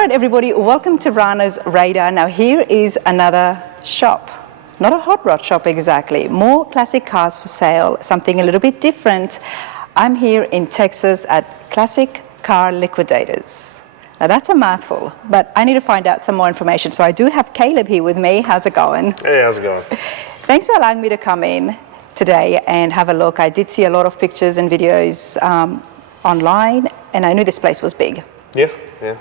All right, everybody, welcome to Rana's Radar. Now, here is another shop. Not a hot rod shop exactly, more classic cars for sale, something a little bit different. I'm here in Texas at Classic Car Liquidators. Now, that's a mouthful, but I need to find out some more information. So I do have Caleb here with me. How's it going? Hey, how's it going? Thanks for allowing me to come in today and have a look. I did see a lot of pictures and videos online, and I knew this place was big. Yeah.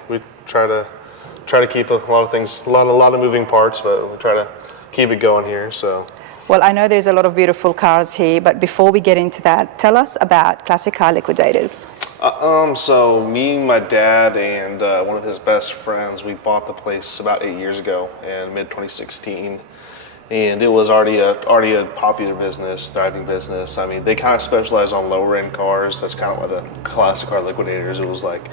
We try to keep a lot of things, a lot of moving parts, but we try to keep it going here. So. Well, I know there's a lot of beautiful cars here, but before we get into that, tell us about Classic Car Liquidators. So me, my dad, and one of his best friends, we bought the place about 8 years ago in mid-2016. And it was already a popular business, thriving business. I mean, they kind of specialize on lower end cars. That's kind of why the Classic Car Liquidators, it was like,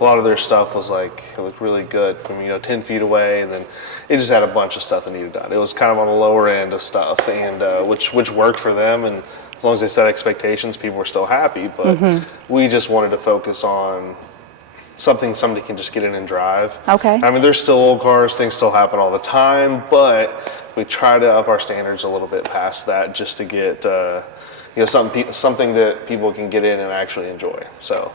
a lot of their stuff was like, it looked really good from, 10 feet away, and then it just had a bunch of stuff that needed done. It was kind of on the lower end of stuff, and which worked for them, and as long as they set expectations, people were still happy, but we just wanted to focus on something somebody can just get in and drive. Okay. I mean, there's still old cars, things still happen all the time, but we try to up our standards a little bit past that just to get, something that people can get in and actually enjoy. So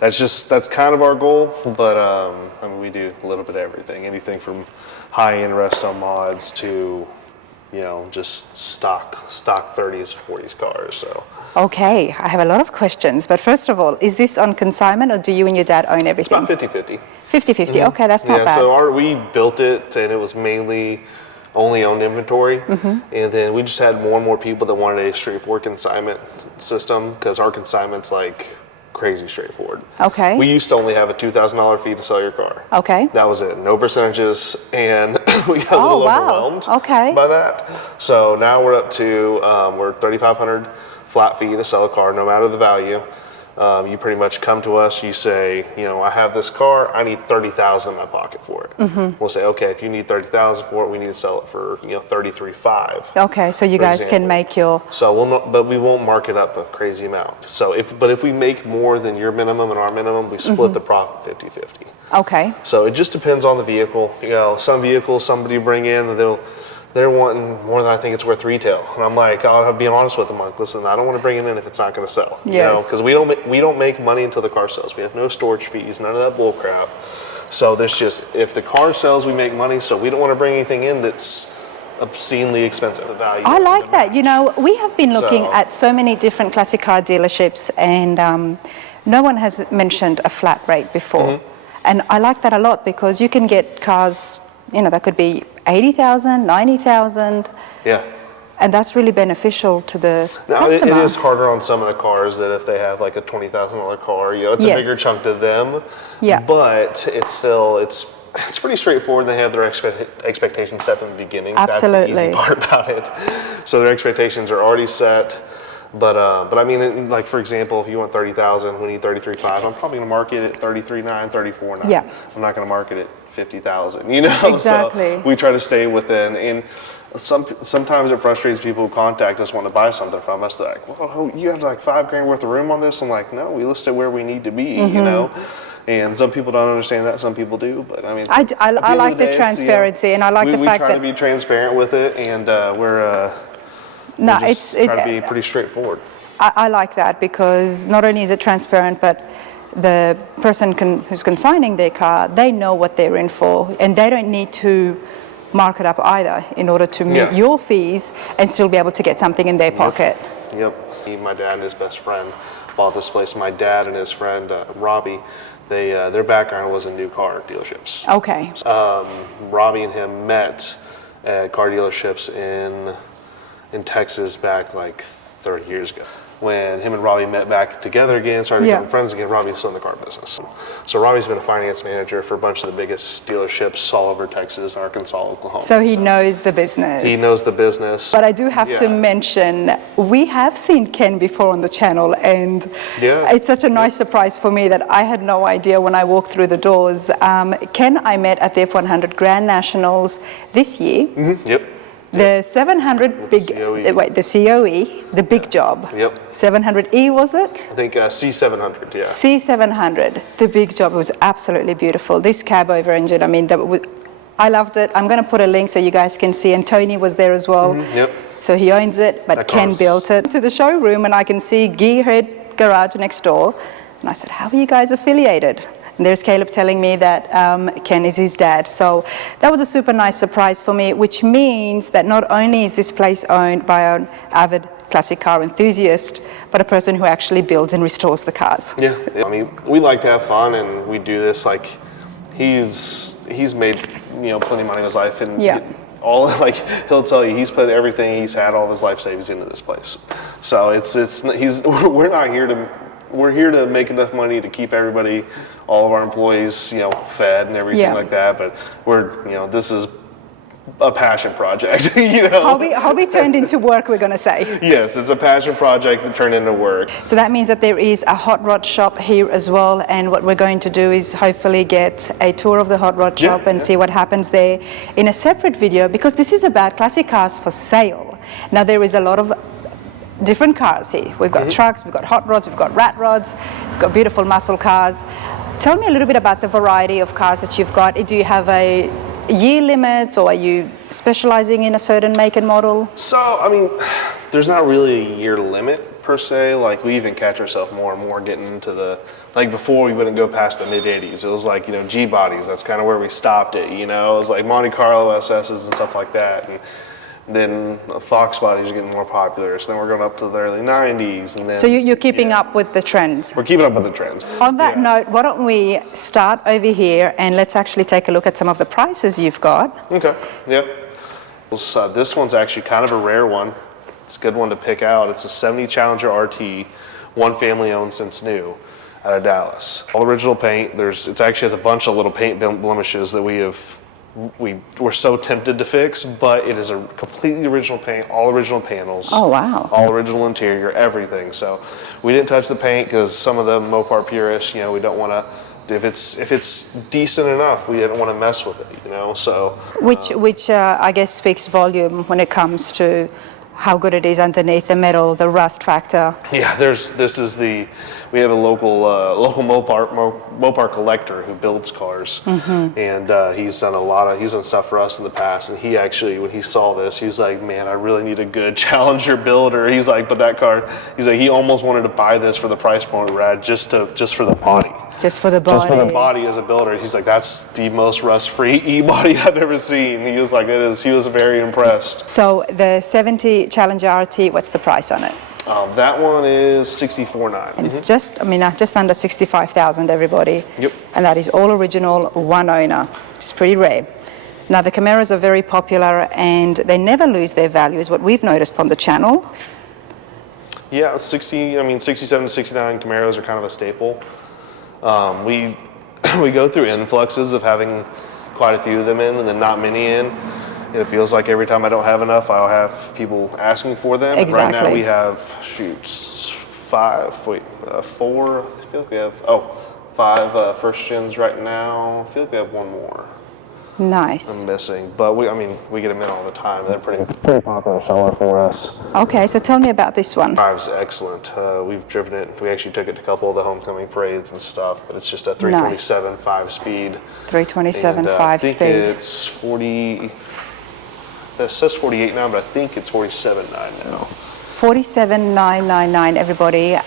that's kind of our goal, but I mean, we do a little bit of everything, anything from high-end resto mods to, just stock 30s, 40s cars. So. Okay, I have a lot of questions, but first of all, is this on consignment or do you and your dad own everything? It's about 50-50. 50-50, okay, that's not bad. So we built it and it was mainly only owned inventory, and then we just had more and more people that wanted a straightforward consignment system because our consignment's like crazy straightforward. Okay. We used to only have a $2,000 fee to sell your car. Okay. That was it, no percentages, and we got a little overwhelmed by that. So now we're up to we're $3,500 flat fee to sell a car, no matter the value. You pretty much come to us, you say, I have this car, I need $30,000 in my pocket for it. We'll say, okay, if you need $30,000 for it, we need to sell it for, $33,500. Okay, so you guys can make your... So but we won't mark it up a crazy amount. So if we make more than your minimum and our minimum, we split the profit 50-50. Okay. So it just depends on the vehicle. Some vehicles somebody bring in, they're wanting more than I think it's worth retail, and I'm like, I'll be honest with them. I'm like, listen, I don't want to bring it in if it's not going to sell. Yes. Because we don't make money until the car sells. We have no storage fees, none of that bull crap. So there's just, if the car sells, we make money. So we don't want to bring anything in that's obscenely expensive. The value. I like that. We have been looking at so many different classic car dealerships, and no one has mentioned a flat rate before. And I like that a lot because you can get cars, that could be 80,000, 90,000. Yeah. And that's really beneficial to the now, customer. It is harder on some of the cars that if they have like a $20,000 car, it's a bigger chunk to them. Yeah. But it's still, it's pretty straightforward. They have their expectations set from the beginning. Absolutely. That's the easy part about it. So their expectations are already set. But I mean, like for example, if you want 30,000, we need 33.5. I'm probably going to market it 33.9, 34.9. Yeah. I'm not going to market it 50,000. Exactly. So we try to stay within. And sometimes it frustrates people who contact us want to buy something from us. They're like, well, you have like $5,000 worth of room on this. I'm like, no, we list it where we need to be. And some people don't understand that, some people do, but I mean, I like the transparency, and I like the fact that we try to be transparent with it, and we try to be pretty straightforward. I like that because not only is it transparent, but the person who's consigning their car, they know what they're in for, and they don't need to mark it up either in order to meet your fees and still be able to get something in their pocket. Yep. My dad and his best friend bought this place. My dad and his friend Robbie, their background was in new car dealerships. Okay. Robbie and him met at car dealerships in Texas back like 30 years ago. When him and Robbie met back together again, started becoming friends again, Robbie was still in the car business. So Robbie's been a finance manager for a bunch of the biggest dealerships all over Texas, Arkansas, Oklahoma. So he knows the business. He knows the business. But I do have to mention, we have seen Ken before on the channel, and it's such a nice surprise for me that I had no idea when I walked through the doors. Ken I met at the F100 Grand Nationals this year. Yep. The 700 big, COE. wait, the COE, the big job. Yep. 700E was it? I think C700, yeah. C700, the big job, was absolutely beautiful. This cab over engine, I mean, I loved it. I'm going to put a link so you guys can see, and Tony was there as well. Yep. So he owns it, but Ken built it. To the showroom, and I can see Gearhead Garage next door. And I said, how are you guys affiliated? And there's Caleb telling me that Ken is his dad. So that was a super nice surprise for me, which means that not only is this place owned by an avid classic car enthusiast, but a person who actually builds and restores the cars. Yeah, I mean, we like to have fun, and we do this like he's made plenty of money in his life, and he'll tell you he's put everything he's had, all of his life savings into this place. So we're here to make enough money to keep everybody, all of our employees, fed and everything like that. But this is a passion project. Hobby turned into work, we're going to say. Yes, it's a passion project that turned into work. So that means that there is a hot rod shop here as well, and what we're going to do is hopefully get a tour of the hot rod shop and see what happens there in a separate video, because this is about classic cars for sale. Now there is a lot of different cars here. We've got trucks, we've got hot rods, we've got rat rods, we've got beautiful muscle cars. Tell me a little bit about the variety of cars that you've got. Do you have a year limit, or are you specializing in a certain make and model? So, I mean, there's not really a year limit per se. Like, we even catch ourselves more and more getting into like before we wouldn't go past the mid 80s. It was like, G bodies, that's kind of where we stopped it, It was like Monte Carlo SSs and stuff like that. And then Fox bodies are getting more popular, so then we're going up to the early 90s. And then, so you're keeping up with the trends? We're keeping up with the trends. On that note, why don't we start over here and let's actually take a look at some of the prices you've got. Okay, yep. So, this one's actually kind of a rare one. It's a good one to pick out. It's a 70 Challenger RT, one family owned since new, out of Dallas. All original paint. It actually has a bunch of little paint blemishes that we're so tempted to fix, but it is a completely original paint, all original panels. Oh, wow. All original interior, everything. So we didn't touch the paint because some of the Mopar purists, we don't want to, if it's decent enough, we didn't want to mess with it, so. Which I guess speaks volume when it comes to how good it is underneath the metal, the rust factor. Yeah, we have a local Mopar collector who builds cars, and he's done stuff for us in the past. And he actually, when he saw this, he was like, "Man, I really need a good Challenger builder." He's like, "But that car," he's like, he almost wanted to buy this for the price point we're at, just for the body. Just for the body. Just for the body as a builder. He's like, "That's the most rust-free e-body I've ever seen." He was like, he was very impressed. So the 70 Challenger RT, what's the price on it? That one is $64,900. Just under 65,000, everybody. Yep. And that is all original, one owner. It's pretty rare. Now the Camaros are very popular and they never lose their value, is what we've noticed on the channel. Yeah, 67 to 69 Camaros are kind of a staple. We go through influxes of having quite a few of them in and then not many in. It feels like every time I don't have enough, I'll have people asking for them. Exactly. Right now we have, four, I feel like we have, five first gens right now. I feel like we have one more. Nice. I'm missing, but we get them in all the time. They're pretty popular seller for us. Okay, so tell me about this one. Drives excellent. We've driven it. We actually took it to a couple of the homecoming parades and stuff, but it's just a 327 5-speed. 327 5-speed. I think it's 40. That says 48 now, but I think it's 47.9 now. 47,999, everybody.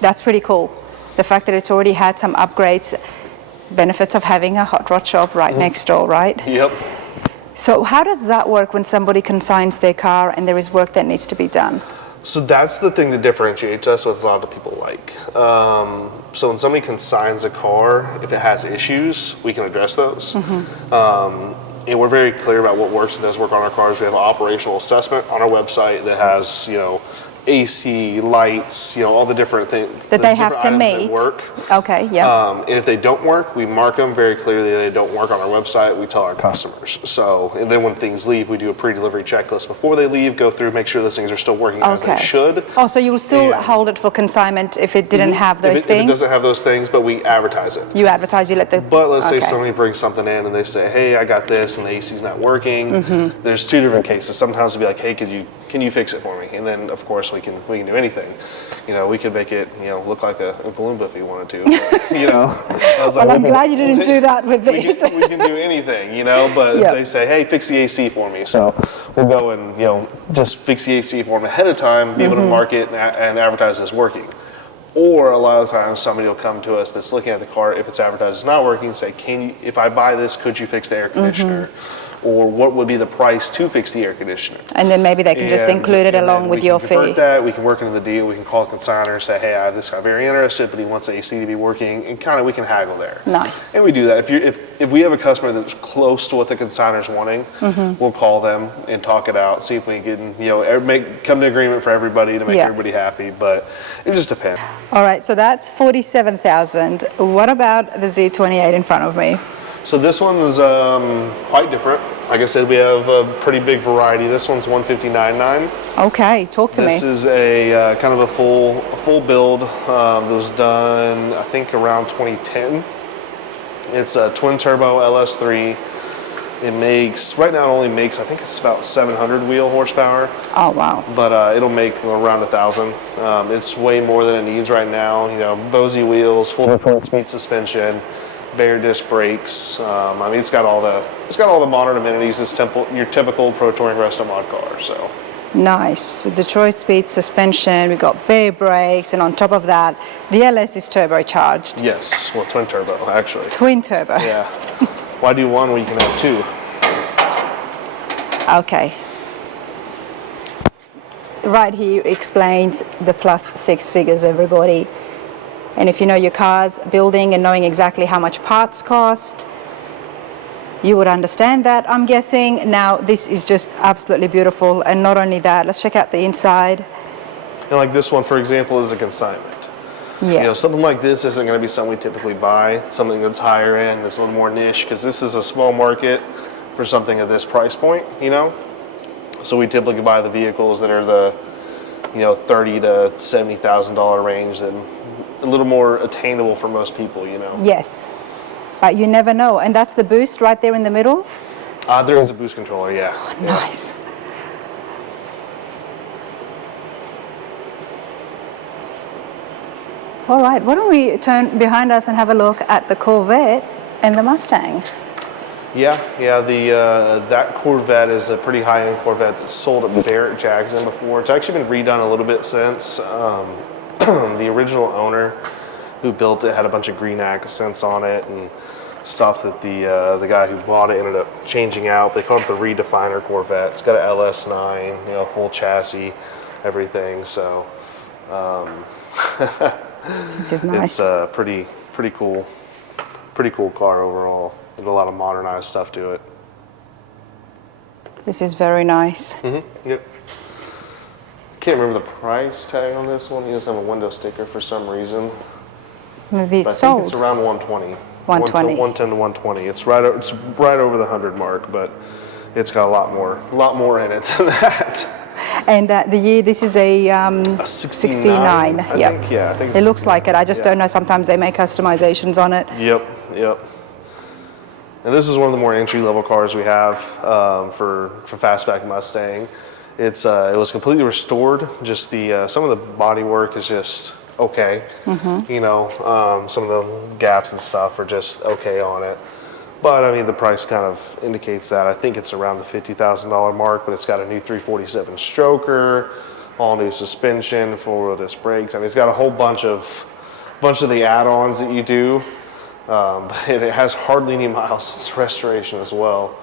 That's pretty cool. The fact that it's already had some upgrades, benefits of having a hot rod shop right next door, right? Yep. So how does that work when somebody consigns their car and there is work that needs to be done? So that's the thing that differentiates us with a lot of people like. So when somebody consigns a car, if it has issues, we can address those. And we're very clear about what works and doesn't work on our cars. We have an operational assessment on our website that has, AC, lights, all the different things that they have to meet. That work. Okay, yeah. And if they don't work, we mark them very clearly that they don't work on our website. We tell our customers. So, and then when things leave, we do a pre-delivery checklist before they leave, go through, make sure those things are still working as they should. Oh, so you will still hold it for consignment if it didn't have those things? If it doesn't have those things, but we advertise it. You advertise, you let the... But let's say somebody brings something in and they say, hey, I got this, and the AC's not working. There's two different cases. Sometimes it'll be like, hey, can you fix it for me? And then, of course, we can do anything. We could make it, look like a Oompa Loompa if we wanted to. But, I was like, well, I'm glad you didn't do that with these. We can do anything, but if they say, hey, fix the AC for me. So we'll go and, just fix the AC for them ahead of time, be able to market and advertise as working. Or a lot of times somebody will come to us that's looking at the car, if it's advertised as not working, and say, if I buy this, could you fix the air conditioner? Or what would be the price to fix the air conditioner? And then maybe they can just include it along with your fee. That, we can work into the deal. We can call a consignor and say, hey, I have this guy very interested, but he wants the AC to be working, and we can haggle there. Nice. And we do that. If we have a customer that's close to what the consignor's wanting, we'll call them and talk it out, see if we can, come to agreement for everybody to make everybody happy. But it just depends. All right, so that's $47,000. What about the Z28 in front of me? So this one is quite different. Like I said, we have a pretty big variety. This one's $159,900. Okay, talk to me. This is a kind of a full build that was done, I think, around 2010. It's a twin turbo LS3. Right now it only makes, I think it's about 700 wheel horsepower. Oh, wow. But it'll make around 1,000. It's way more than it needs right now. Bosey wheels, full Detroit speed suspension, bare disc brakes. It's got all the modern amenities. It's your typical Pro Touring Resto mod car. So nice. With Detroit speed suspension, we got bare brakes, and on top of that, the LS is turbocharged. Yes, well, twin turbo actually. Twin turbo. Yeah. Why do one when you can have two? Okay. Right here explains the plus six figures, everybody. And if you know your car's building and knowing exactly how much parts cost, you would understand that, I'm guessing. Now, this is just absolutely beautiful. And not only that, let's check out the inside. And like this one, for example, is a consignment. Yeah. Something like this isn't going to be something we typically buy. Something that's higher end, that's a little more niche, because this is a small market for something at this price point, So we typically buy the vehicles that are the, $30,000 to $70,000 range, that a little more attainable for most people, Yes, but you never know. And that's the boost right there in the middle? There is a boost controller, yeah. Oh, nice. All right, why don't we turn behind us and have a look at the Corvette and the Mustang? Yeah. That Corvette is a pretty high-end Corvette that's sold at Barrett Jackson before. It's actually been redone a little bit since. The original owner who built it had a bunch of green accents on it and stuff that the guy who bought it ended up changing out. They called it the Redefiner Corvette. It's got an LS9, full chassis, everything. So this is nice. It's a pretty cool car overall. There's a lot of modernized stuff to it. This is very nice. Yep. Can't remember the price tag on this one. He doesn't have a window sticker for some reason. Maybe it's sold. I think it's around 120. 120. 110 to 120. It's right over the 100 mark, but it's got a lot more in it than that. And the year, this is a 69. I think it looks like it. I just don't know. Sometimes they make customizations on it. Yep. And this is one of the more entry-level cars we have for Fastback Mustang. It was completely restored. Just some of the body work is just okay. Some of the gaps and stuff are just okay on it. But the price kind of indicates that. I think it's around the $50,000 mark, but it's got a new 347 stroker, all new suspension, four-wheel disc brakes. It's got a whole bunch of the add-ons that you do. But it has hardly any miles since restoration as well.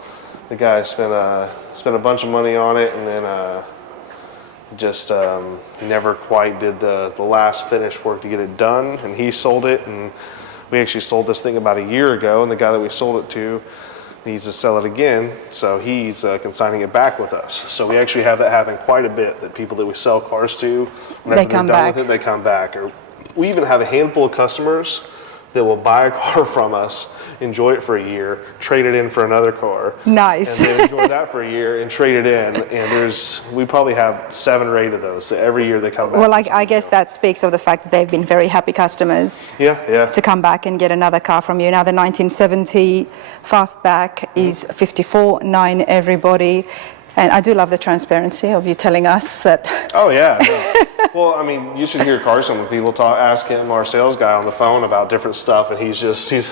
The guy spent a bunch of money on it, and then just never quite did the last finish work to get it done. And he sold it, and we actually sold this thing about a year ago. And the guy that we sold it to needs to sell it again, so he's consigning it back with us. So we actually have that happen quite a bit, that people that we sell cars to, whenever they're done with it, they come back. Or we even have a handful of customers that will buy a car from us, enjoy it for a year, trade it in for another car. Nice. And then enjoy that for a year and trade it in. And we probably have 7 or 8 of those. So every year they come back. Well, I guess that speaks of the fact that they've been very happy customers. Yeah. To come back and get another car from you. Now the 1970 Fastback is 54.9 everybody. And I do love the transparency of you telling us that. Oh yeah. No. Well, I mean, you should hear Carson when people ask him, our sales guy, on the phone about different stuff, and he's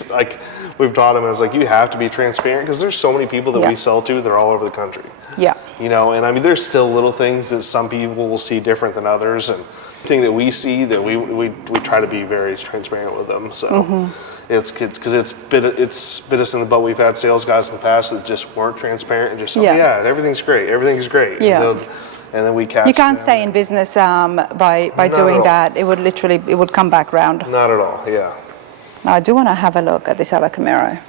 like, we've taught him, and it's like, you have to be transparent, because there's so many people that we sell to that are all over the country. Yeah. You know, and I mean, there's still little things that some people will see different than others, and the thing that we see, that we try to be very transparent with them. So it's because it's bit us in the butt. We've had sales guys in the past that just weren't transparent and just everything's great, everything's great. Yeah. And then we catch You can't them. stay in business by doing that. It would come back round. Not at all, yeah. Now I do want to have a look at this other Camaro.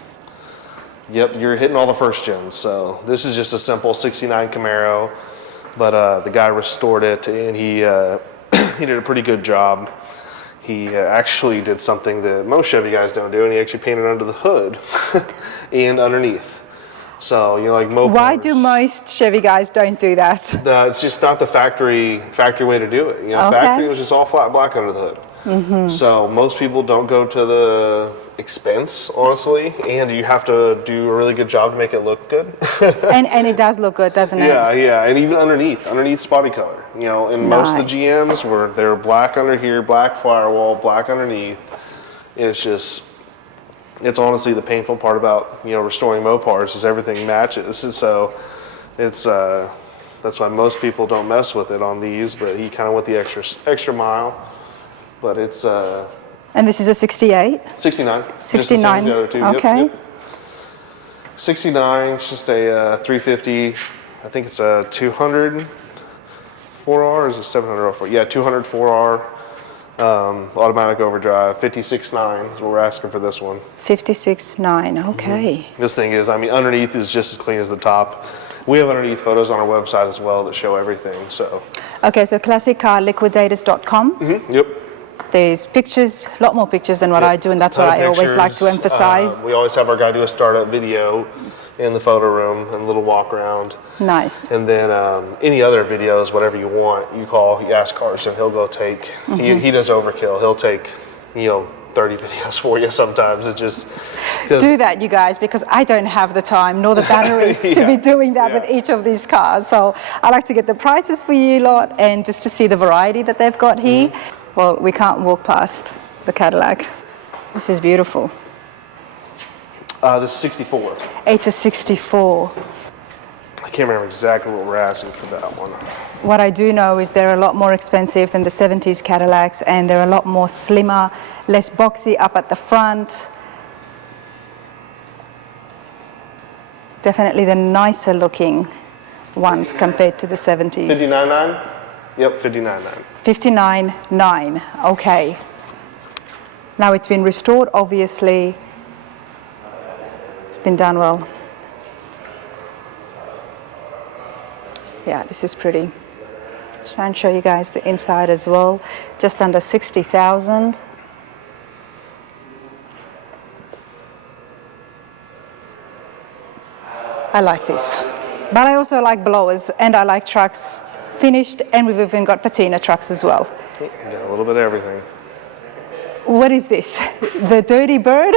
Yep, you're hitting all the first gens. So this is just a simple 69 Camaro, but the guy restored it, and he did a pretty good job. He actually did something that most Chevy guys don't do, and he actually painted under the hood and underneath. So, you know, like Mopars. Why do most Chevy guys don't do that? It's just not the factory way to do it. You know, factory was just all flat black under the hood. So most people don't go to the expense, honestly, and you have to do a really good job to make it look good. and it does look good, doesn't it? Yeah, and even underneath's body color. You know, and most of the GMs they're black under here, black firewall, black underneath. It's honestly the painful part about, you know, restoring Mopars, is everything matches. And so that's why most people don't mess with it on these, but he kind of went the extra mile. But it's and this is a 68? 69. 69. Just the same as the other two. Okay. Yep. 69, it's just a 350. I think it's a 200 4R, or is it 700 4? Yeah, 200 4R. Automatic overdrive, 56.9 is what we're asking for this one. 56.9, okay. This thing is, I mean, underneath is just as clean as the top. We have underneath photos on our website as well that show everything, so. Okay, so classiccarliquidators.com. Yep. There's pictures, a lot more pictures than what I do, and that's what I always like to emphasize. We always have our guy do a startup video in the photo room and a little walk around. Nice. And then any other videos, whatever you want, you ask Carson, he'll go take, he does overkill. He'll take, 30 videos for you sometimes. It just do that, you guys, because I don't have the time nor the batteries to be doing that with each of these cars. So I like to get the prices for you lot and just to see the variety that they've got here. Well, we can't walk past the Cadillac. This is beautiful. This is 64. It's a 64. I can't remember exactly what we're asking for that one. What I do know is they're a lot more expensive than the 70s Cadillacs, and they're a lot more slimmer, less boxy up at the front. Definitely the nicer looking ones compared to the 70s. 59.9? Yep, 59.9. 59.9, okay. Now it's been restored, obviously. It's been done well. Yeah, this is pretty. Let's try and show you guys the inside as well. Just under 60,000. I like this. But I also like blowers, and I like trucks finished, and we've even got patina trucks as well. Yeah, a little bit of everything. What is this? The Dirty Bird?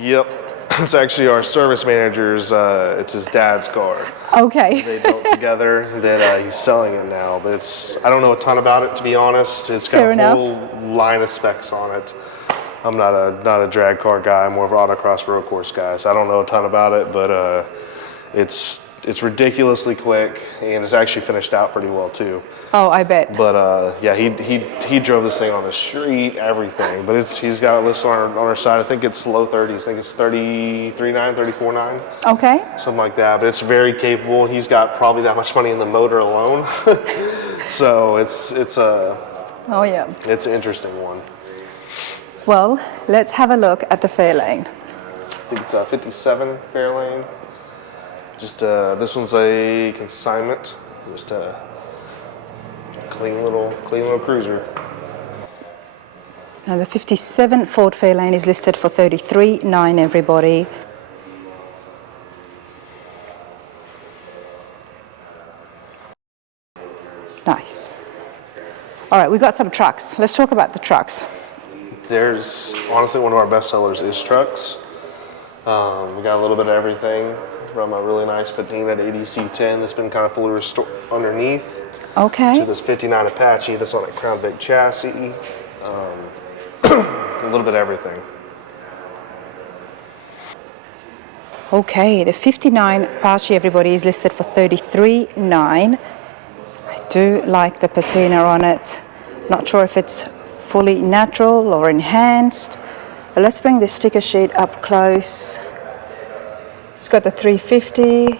Yep. It's actually our service manager's, it's his dad's car. Okay. They built together that he's selling it now, but I don't know a ton about it, to be honest. It's got a whole line of specs on it. I'm not a drag car guy, I'm more of an autocross road course guy, so I don't know a ton about it, but it's ridiculously quick, and it's actually finished out pretty well too. Oh, I bet. But yeah, he drove this thing on the street, everything. But he's got it listed on our side. I think it's low 30s. I think it's 33.9, 34.9. Okay. Something like that. But it's very capable. He's got probably that much money in the motor alone. So it's oh yeah. It's an interesting one. Well, let's have a look at the Fairlane. I think it's a 57 Fairlane. Just this one's a Consignment. Just a clean little cruiser. Now the 57 Ford Fairlane is listed for $33,900, everybody. Nice. All right, we got some trucks. Let's talk about the trucks. There's honestly one of our best sellers is trucks. We got a little bit of everything from a really nice patina ADC 10 that's been kind of fully restored underneath. Okay. To this 59 Apache that's on a Crown Vic chassis. A little bit of everything. Okay, the 59 Apache, everybody, is listed for $33,900. I do like the patina on it. Not sure if it's fully natural or enhanced. But let's bring the sticker sheet up close. It's got the 350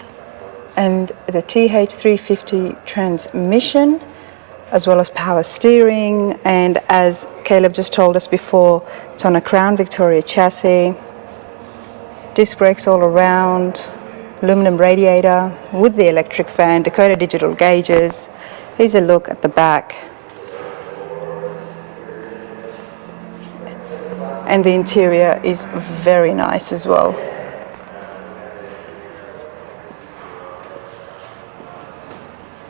and the TH350 transmission, as well as power steering. And as Caleb just told us before, it's on a Crown Victoria chassis. Disc brakes all around, aluminum radiator with the electric fan, Dakota digital gauges. Here's a look at the back. And the interior is very nice as well.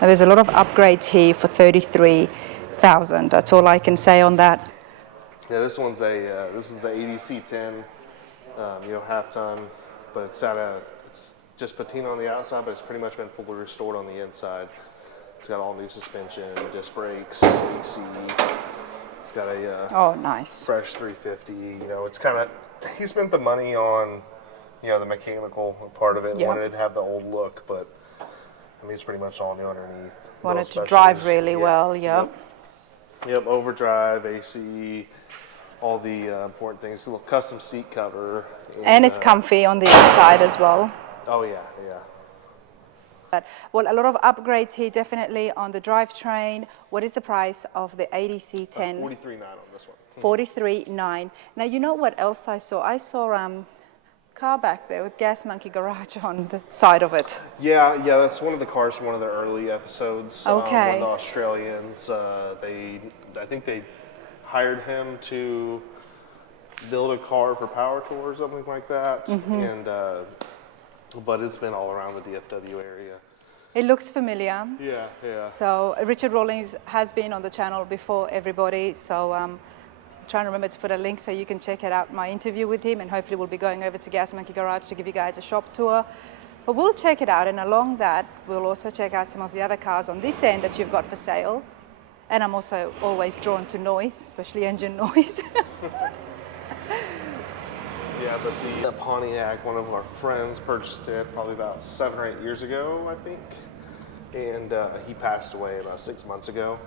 Now there's a lot of upgrades here for $33,000. That's all I can say on that. Yeah, this one's a ADC 10, half ton, but it's just patina on the outside, but it's pretty much been fully restored on the inside. It's got all new suspension, disc brakes, AC. It's got a Oh, nice. fresh 350. It's kind of he spent the money on the mechanical part of it. Yeah. Wanted it to have the old look, but I mean it's pretty much all new underneath. Wanted to drive really well. Yep. Yep, overdrive, AC, all the important things. A little custom seat cover. And it's comfy on the inside as well. Oh yeah, yeah. Well, a lot of upgrades here definitely on the drivetrain. What is the price of the ADC 10? $43,900 on this one. $43,900. Now, you know what else I saw? I saw car back there with Gas Monkey Garage on the side of it. Yeah, that's one of the cars from one of the early episodes. Okay. One of the Australians, I think they hired him to build a car for Power Tour or something like that. And but it's been all around the DFW area. It looks familiar. Yeah. So Richard Rawlings has been on the channel before, everybody. So I'm trying to remember to put a link so you can check it out, my interview with him, and hopefully we'll be going over to Gas Monkey Garage to give you guys a shop tour. But we'll check it out, and along that, we'll also check out some of the other cars on this end that you've got for sale. And I'm also always drawn to noise, especially engine noise. Yeah, but the Pontiac, one of our friends purchased it probably about 7 or 8 years ago, I think. And he passed away about 6 months ago.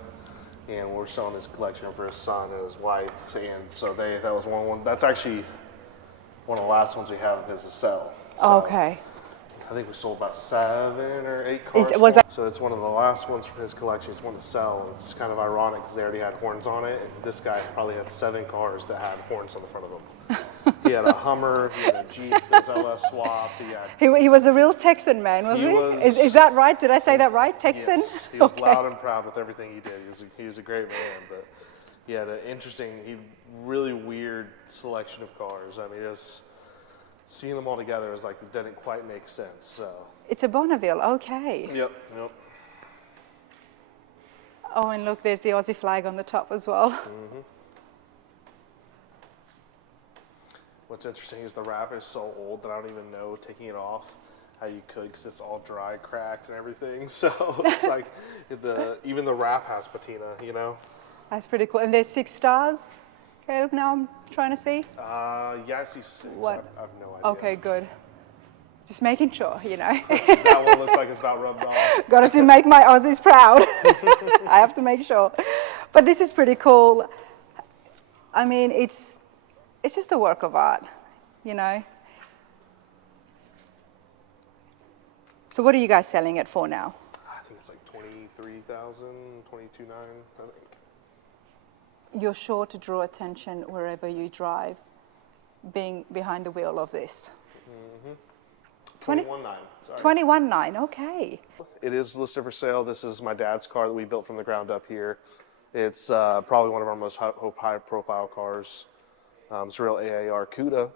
And we're selling his collection for his son and his wife. And so that was one. That's actually one of the last ones we have of his to sell. So Okay. I think we sold about 7 or 8 cars. So it's one of the last ones from his collection. It's one to sell. It's kind of ironic because they already had horns on it. And this guy probably had 7 cars that had horns on the front of them. He had a Hummer, he had a Jeep that was LS swapped. He was a real Texan man, wasn't he? Is that right? Did I say that right? Texan? Yes, he was loud and proud with everything he did. He was a great man, but he had an really weird selection of cars. I mean, seeing them all together was like it didn't quite make sense. So it's a Bonneville, okay. Yep. Oh, and look, there's the Aussie flag on the top as well. What's interesting is the wrap is so old that I don't even know taking it off how you could because it's all dry, cracked, and everything. So it's like even the wrap has patina, That's pretty cool. And there's 6 stars. Caleb, now I'm trying to see. Yeah, I see 6. What? I have no idea. Okay, good. Just making sure, That one looks like it's about rubbed off. Got to make my Aussies proud. I have to make sure. But this is pretty cool. I mean, it's just a work of art, So what are you guys selling it for now? I think it's like $23,000, $22,900, I think. You're sure to draw attention wherever you drive, being behind the wheel of this. 21.9. Sorry. 21.9, okay. It is listed for sale. This is my dad's car that we built from the ground up here. It's probably one of our most high-profile cars. It's a real AAR CUDA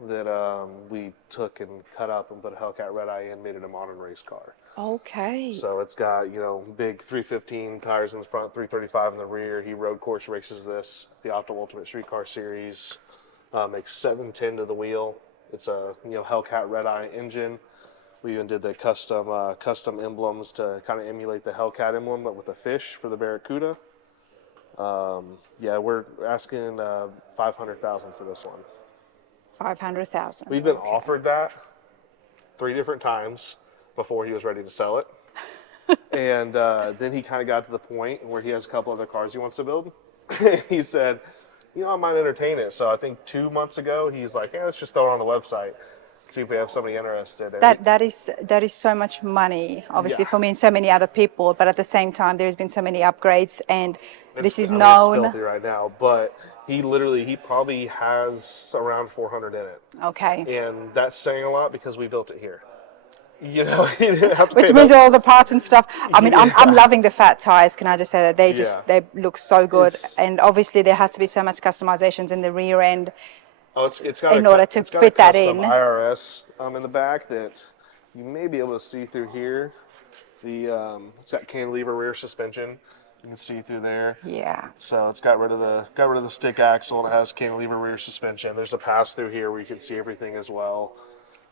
that we took and cut up and put a Hellcat red eye in, made it a modern race car. Okay. So it's got, big 315 tires in the front, 335 in the rear. He road course races this, the Optimal Ultimate Street Car Series. Makes 710 to the wheel. It's a Hellcat red eye engine. We even did the custom emblems to kind of emulate the Hellcat emblem, but with a fish for the Barracuda. Yeah, we're asking $500,000 for this one. 500,000. We've been offered that 3 different times before he was ready to sell it. And then he kind of got to the point where he has a couple other cars he wants to build. He said, I might entertain it. So I think 2 months ago, he's like, yeah, let's just throw it on the website, see if we have somebody interested. That is so much money, obviously, for me and so many other people. But at the same time, there's been so many upgrades, and this is known. It's filthy right now, but he probably has around 400 in it. Okay. And that's saying a lot because we built it here. He didn't have to Which pay means that. all the parts and stuff. I mean, I'm loving the fat tires. Can I just say that they look so good, and obviously there has to be so much customizations in the rear end. Oh, it's got in order to fit that in. IRS in the back that you may be able to see through here. It's got cantilever rear suspension. You can see through there. Yeah. So it's got rid of the stick axle. And it has cantilever rear suspension. There's a pass through here where you can see everything as well.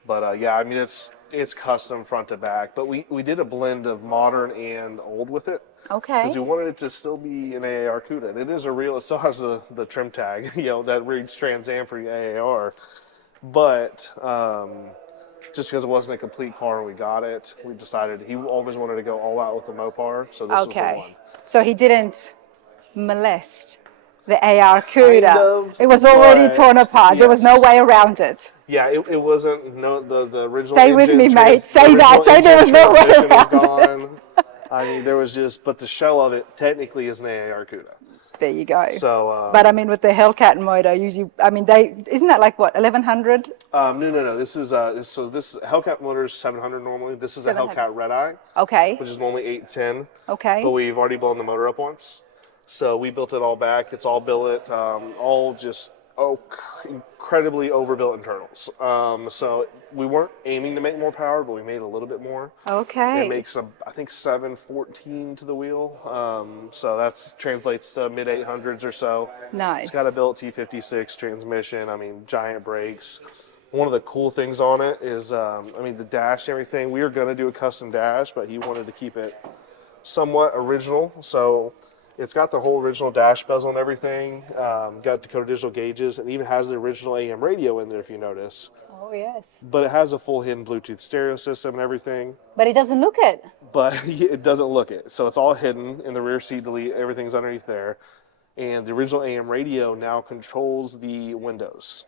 But yeah, I mean it's custom front to back. But we did a blend of modern and old with it. Okay. Because we wanted it to still be an AAR CUDA. And it is it still has the trim tag, that reads Trans Am for AAR. But just because it wasn't a complete car when we got it, we decided he always wanted to go all out with the Mopar. So this was the one. So he didn't molest the AR CUDA. Kind of, it was already torn apart. Yes. There was no way around it. Yeah, it wasn't the original. Stay with me, mate. Say that. Say there was no way around it. I mean, there was but the shell of it technically is an AAR CUDA. There you go. So, but I mean, with the Hellcat motor, usually, I mean, isn't that like what, 1100? No. This Hellcat motor is 700 normally. This is a Hellcat red eye. Okay. Which is normally 810. Okay. But we've already blown the motor up once, so we built it all back. It's all billet, all just incredibly overbuilt internals. So we weren't aiming to make more power, but we made a little bit more. Okay. It makes I think 714 to the wheel. So that translates to mid 800s or so. Nice. It's got a built T56 transmission. I mean, giant brakes. One of the cool things on it is, the dash and everything. We were going to do a custom dash, but he wanted to keep it somewhat original. So it's got the whole original dash bezel and everything, got Dakota digital gauges, and even has the original AM radio in there if you notice. Oh, yes. But it has a full hidden Bluetooth stereo system and everything. But it doesn't look it. But it doesn't look it. So it's all hidden in the rear seat delete, everything's underneath there. And the original AM radio now controls the windows.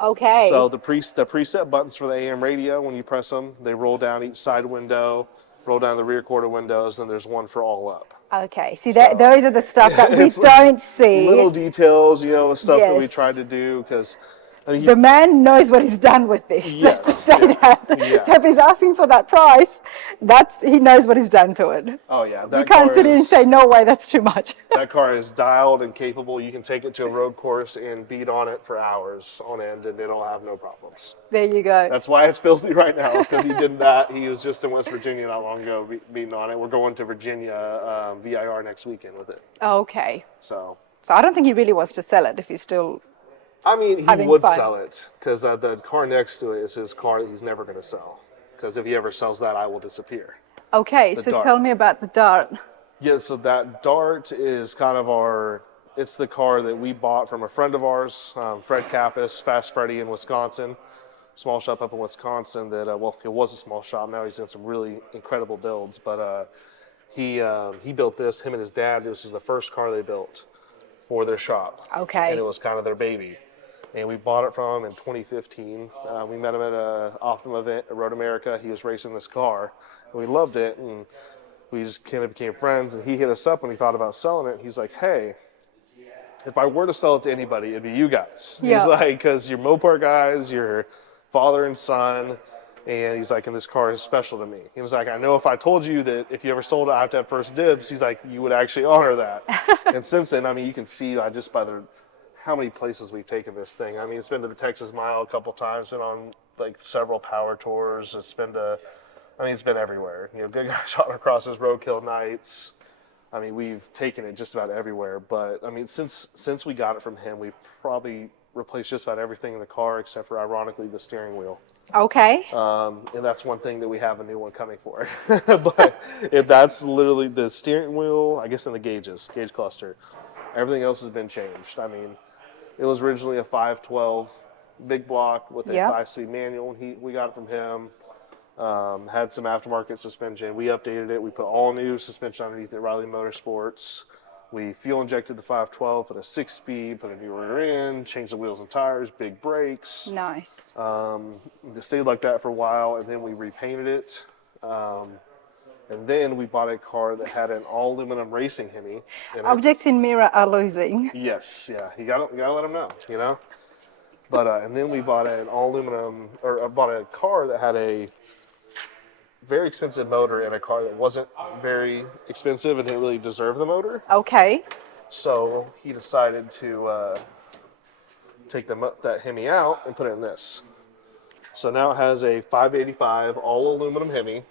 Okay. So the preset buttons for the AM radio, when you press them, they roll down each side window, roll down the rear quarter windows, and there's one for all up. Okay, see, those are the stuff that we don't see. Little details, stuff that we tried to do because the man knows what he's done with this. Yes, let's just say that. Yeah. So if he's asking for that price, he knows what he's done to it. Oh yeah, you can't sit in and say, no way, that's too much. That car is dialed and capable. You can take it to a road course and beat on it for hours on end, and it'll have no problems. There you go. That's why it's filthy right now. It's because he did that. He was just in West Virginia not long ago beating on it. We're going to Virginia VIR next weekend with it. Okay. So I don't think he really wants to sell it if he's still. I mean, he would sell it because the car next to it is his car that he's never going to sell. Because if he ever sells that, I will disappear. Okay, so tell me about the Dart. Yeah, so that Dart is kind of it's the car that we bought from a friend of ours, Fred Kappas, Fast Freddy in Wisconsin. Small shop up in Wisconsin that, it was a small shop. Now he's doing some really incredible builds. But he built this, him and his dad. This was the first car they built for their shop. Okay. And it was kind of their baby. And we bought it from him in 2015. We met him at an Optima event at Road America. He was racing this car, and we loved it. And we just kind of became friends. And he hit us up when he thought about selling it. He's like, "Hey, if I were to sell it to anybody, it'd be you guys." Yeah. He's like, "Because you're Mopar guys, you're father and son. And he's like, and this car is special to me. He was like, I know if I told you that if you ever sold it, I have to have first dibs. He's like, you would actually honor that. And since then, I mean, you can see just by how many places we've taken this thing. I mean, it's been to the Texas Mile a couple times, been on like several power tours. It's been it's been everywhere. You know, Good Guy Shot Across his Roadkill Nights. I mean, we've taken it just about everywhere. But I mean, since we got it from him, we've probably replaced just about everything in the car except for, ironically, the steering wheel. Okay. And that's one thing that we have a new one coming for. But that's literally the steering wheel, I guess, and the gauge cluster. Everything else has been changed. I mean, it was originally a 512 big block with a 5-speed manual. We got it from him. Had some aftermarket suspension. We updated it. We put all new suspension underneath it, Riley Motorsports. We fuel injected the 512, put a 6-speed, put a new rear end, changed the wheels and tires, big brakes. Nice. It stayed like that for a while, and then we repainted it. And then we bought a car that had an all aluminum racing Hemi in it. Objects in mirror are losing. Yes, yeah. You gotta let them know, you know. But and then we bought an all aluminum, or bought a car that had a very expensive motor in a car that wasn't very expensive and didn't really deserve the motor. Okay. So he decided to take that Hemi out and put it in this. So now it has a 585 all aluminum Hemi.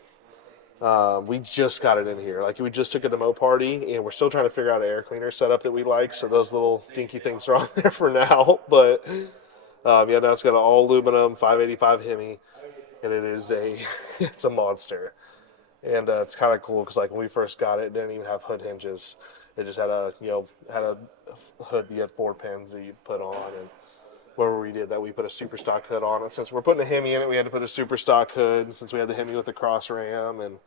We just got it in here. Like, we just took it to Mo Party, and we're still trying to figure out an air cleaner setup that we like. So those little dinky things are on there for now. But now it's got an all aluminum 585 Hemi, and it's a monster. And it's kind of cool because, like, when we first got it, it didn't even have hood hinges. It just had a hood. You had 4 pins that you'd put on, and where we did that, we put a super stock hood on it. Since we're putting a Hemi in it, we had to put a super stock hood. Since we had the Hemi with the cross ram, and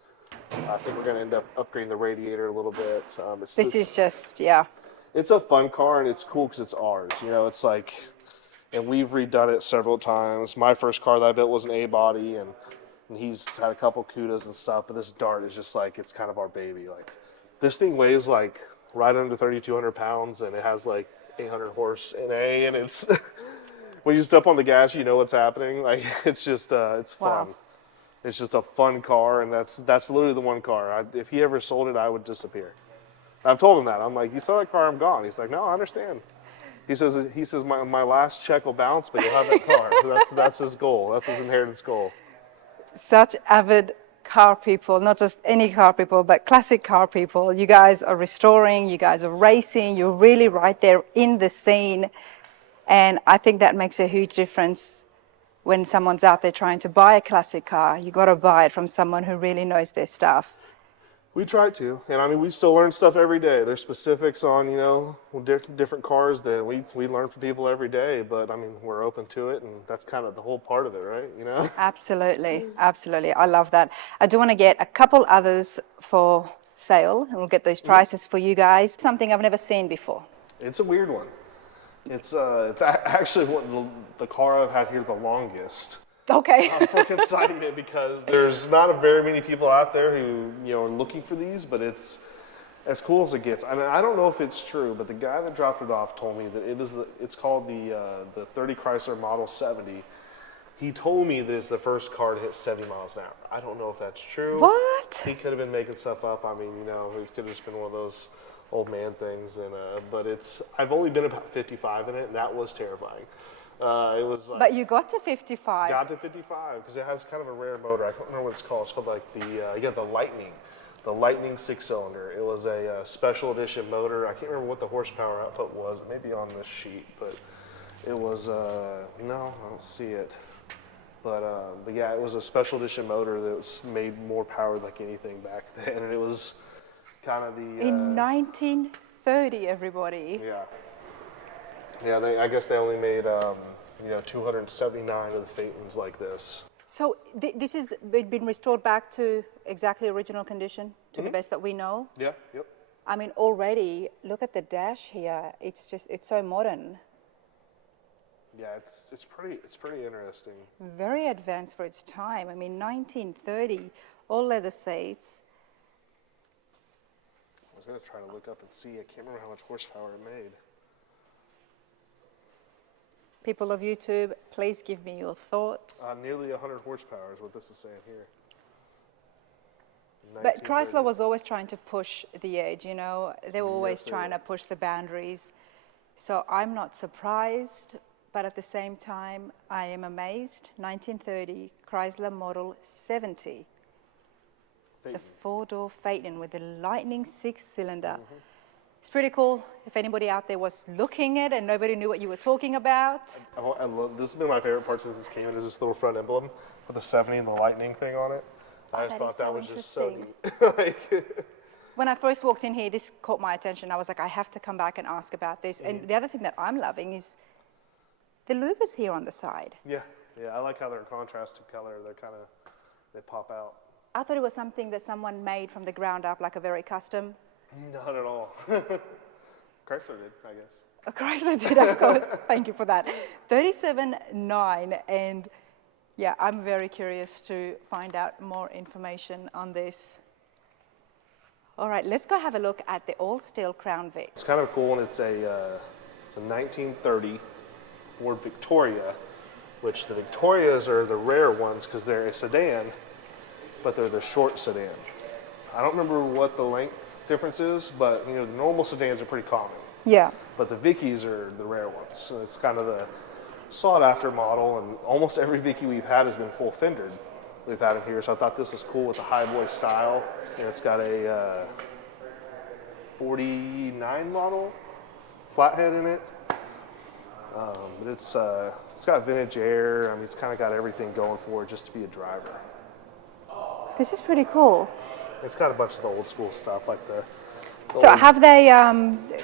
I think we're going to end up upgrading the radiator a little bit. It's a fun car, and it's cool because it's ours. You know, it's like, and we've redone it several times. My first car that I built was an A-body, and he's had a couple Cudas and stuff, but this Dart is just like, it's kind of our baby. Like, this thing weighs like right under 3,200 pounds, and it has like 800 horse in A, and it's when you step on the gas, you know what's happening. Like, it's just it's fun. Wow. It's just a fun car, and that's literally the one car. If he ever sold it, I would disappear. I've told him that. I'm like, you saw that car, I'm gone. He's like, no, I understand. He says my last check will bounce, but you'll have that car. That's his goal. That's his inheritance goal. Such avid car people, not just any car people, but classic car people. You guys are restoring, you guys are racing, you're really right there in the scene. And I think that makes a huge difference when someone's out there trying to buy a classic car. You got to buy it from someone who really knows their stuff. We try to, and I mean, we still learn stuff every day. There's specifics on, different cars that we learn from people every day, but I mean, we're open to it, and that's kind of the whole part of it, right? You know? Absolutely, absolutely. I love that. I do want to get a couple others for sale, and we'll get those prices for you guys. Something I've never seen before. It's a weird one. It's actually the car I've had here the longest. Okay. For consignment, because there's not very many people out there who are looking for these, but it's as cool as it gets. I mean, I don't know if it's true, but the guy that dropped it off told me that it's called the 30 Chrysler Model 70. He told me that it's the first car to hit 70 miles an hour. I don't know if that's true. What? He could have been making stuff up. I mean, it could have just been one of those old man things. But I've only been about 55 in it, and that was terrifying. It was like, but you got to 55. Got to 55 because it has kind of a rare motor. I don't remember what it's called. It's called like the Lightning. The Lightning 6-cylinder. It was a special edition motor. I can't remember what the horsepower output was. It may be on this sheet, but it was no, I don't see it. But yeah, it was a special edition motor that was made more power like anything back then, and it was kind of the in 1930, everybody. Yeah. Yeah, I guess they only made 279 of the Phaetons like this. So this has been restored back to exactly original condition, to the best that we know? Yeah, yep. I mean, already, look at the dash here. It's so modern. Yeah, it's pretty interesting. Very advanced for its time. I mean, 1930, all leather seats. I was going to try to look up and see. I can't remember how much horsepower it made. People of YouTube, please give me your thoughts. Nearly 100 horsepower is what this is saying here. But 1930. Chrysler was always trying to push the edge, you know. They were always Yes, they trying were. to push the boundaries. So I'm not surprised, but at the same time, I am amazed. 1930 Chrysler Model 70. The Phaeton. four-door Phaeton with the Lightning six-cylinder. It's pretty cool. If anybody out there was looking at it and nobody knew what you were talking about. I love, this has been my favorite part since this came in, is this little front emblem with the 70 and the lightning thing on it. I just that is thought that so was just so interesting. neat. When I first walked in here, this caught my attention. I was like, I have to come back and ask about this. And the other thing that I'm loving is the louvers here on the side. Yeah, I like how they're contrasted color. They're kind of, they pop out. I thought it was something that someone made from the ground up, like a very custom. Not at all. Chrysler did, I guess. Oh, Chrysler did, of course. Thank you for that. 37.9, and yeah, I'm very curious to find out more information on this. All right, let's go have a look at the all-steel Crown Vic. It's kind of cool, and it's a 1930 Ford Victoria, which the Victorias are the rare ones because they're a sedan, but they're the short sedan. I don't remember what the length difference is, but you know the normal sedans are pretty common. Yeah. But the Vickies are the rare ones. So it's kind of the sought-after model, and almost every Vickie we've had has been full fendered. We've had it here, so I thought this was cool with the high boy style. And it's got a 49 model flathead in it. But it's got vintage air. I mean, it's kind of got everything going for it just to be a driver. This is pretty cool. It's got a bunch of the old school stuff, like the So old- have they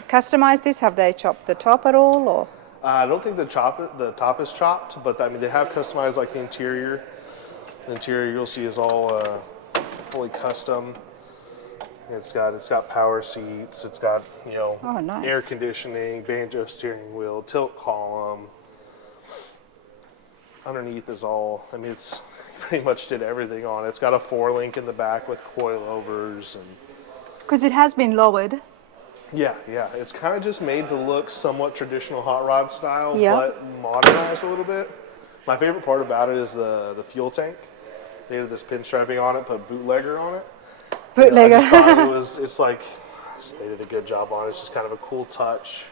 customized this? Have they chopped the top at all, or? I don't think the top is chopped, but I mean they have customized like the interior. The interior you'll see is all fully custom. It's got power seats. It's got Oh, nice. air conditioning, banjo steering wheel, tilt column. Underneath is all. I mean it's pretty much did everything on it. It's got a 4-link in the back with coilovers and. Because it has been lowered. Yeah. It's kind of just made to look somewhat traditional hot rod style, Yeah. but modernized a little bit. My favorite part about it is the fuel tank. They did this pinstriping on it, put bootlegger on it. Bootlegger. I just thought it's like, they did a good job on it. It's just kind of a cool touch.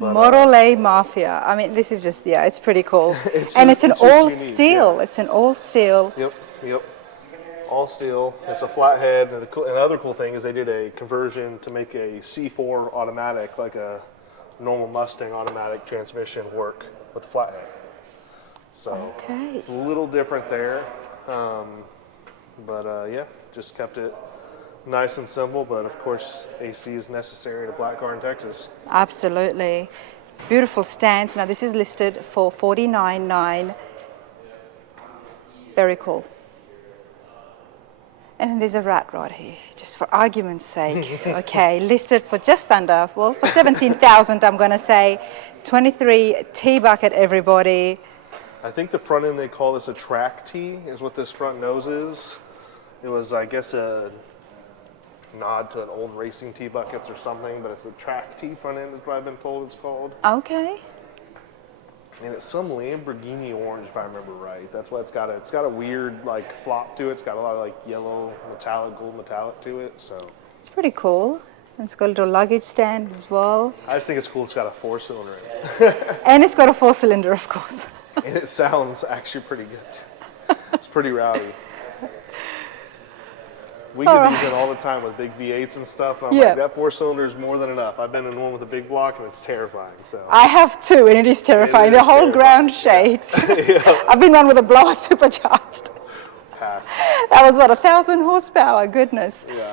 But, Model A Mafia. I mean, this is just, yeah, it's pretty cool. It's And just- it's an it's just all unique, steel. yeah. It's an all steel. Yep. All steel. It's a flathead. And another cool thing is they did a conversion to make a C4 automatic, like a normal Mustang automatic transmission work with the flathead. So Okay. it's a little different there. Yeah, just kept it nice and simple. But of course, AC is necessary at a black car in Texas. Absolutely. Beautiful stance. Now, this is listed for $49,900. Very cool. And then there's a rat rod here, just for argument's sake. Okay, listed for just under, well, for $17,000, I'm going to say. 23 T-bucket, everybody. I think the front end they call this a track T is what this front nose is. It was, I guess, a nod to an old racing T buckets or something, but it's a track T front end is what I've been told it's called. Okay. And it's some Lamborghini orange, if I remember right. That's why it's got a weird like flop to it. It's got a lot of like yellow metallic, gold metallic to it. So It's pretty cool. It's got a little luggage stand as well. I just think it's cool. It's got a 4-cylinder in it, And it's got a 4-cylinder, of course. and it sounds actually pretty good. It's pretty rowdy. We get these in all the time with big V8s and stuff. And I'm Yeah. like, that 4-cylinder is more than enough. I've been in one with a big block, and it's terrifying. So I have two, and it is terrifying. It The is whole terrifying. ground shakes. yeah, I've been one with a blower supercharged. pass. That was what, 1,000 horsepower, goodness. Yeah.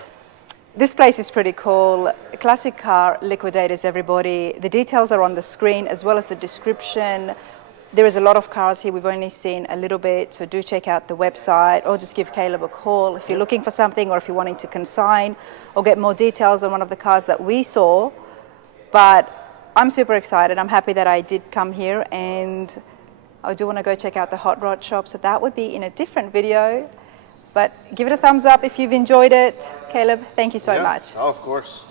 This place is pretty cool. Classic Car Liquidators, everybody. The details are on the screen as well as the description. There is a lot of cars here. We've only seen a little bit, so do check out the website or just give Caleb a call if you're looking for something or if you're wanting to consign or get more details on one of the cars that we saw. But I'm super excited. I'm happy that I did come here, and I do want to go check out the hot rod shop, so that would be in a different video. But give it a thumbs up if you've enjoyed it. Caleb, thank you so Yeah. much. Oh, of course.